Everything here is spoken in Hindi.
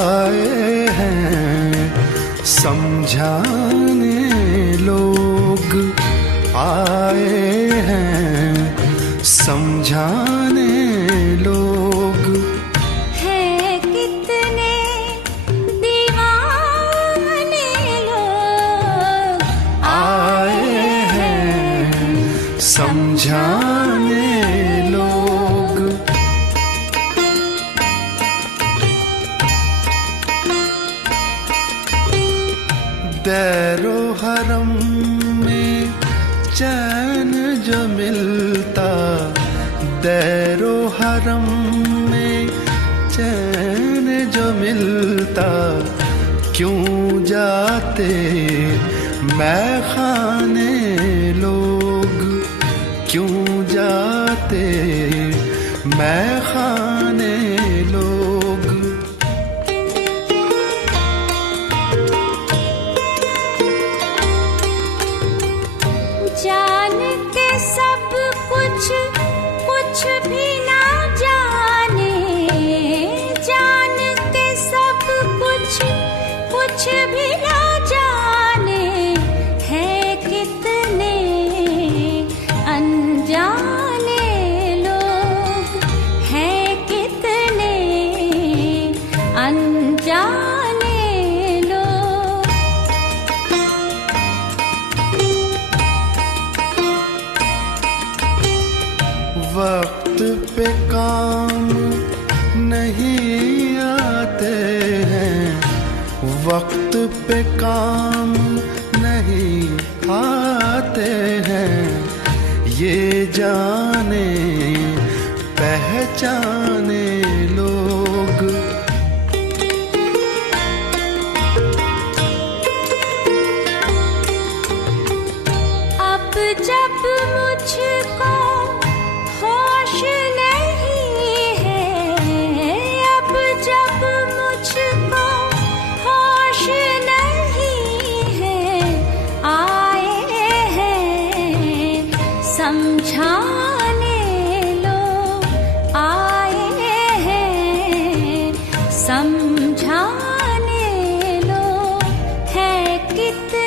आए हैं समझाने लोग, आए हैं समझाने लोग। है कितने दीवाने लोग, आए हैं समझाने लोग। दैरो हरम में चैन जो मिलता, दैरो हरम में चैन जो मिलता, क्यों जाते मैखाने लोग, क्यों जाते मैखाने लोग। जान के सब कुछ, कुछ भी ना जाने, जान के सब कुछ, कुछ भी ना जाने। है कितने अनजाने लोग, है कितने अनजाने लोग। वक्त पे काम नहीं आते हैं, वक्त पे काम नहीं आते हैं, ये जाने पहचाने लोग। अब जब मुझको होश नहीं है, अब जब मुझको होश नहीं है, आए हैं समझाने लोग, आए हैं समझाने लोग। है कितने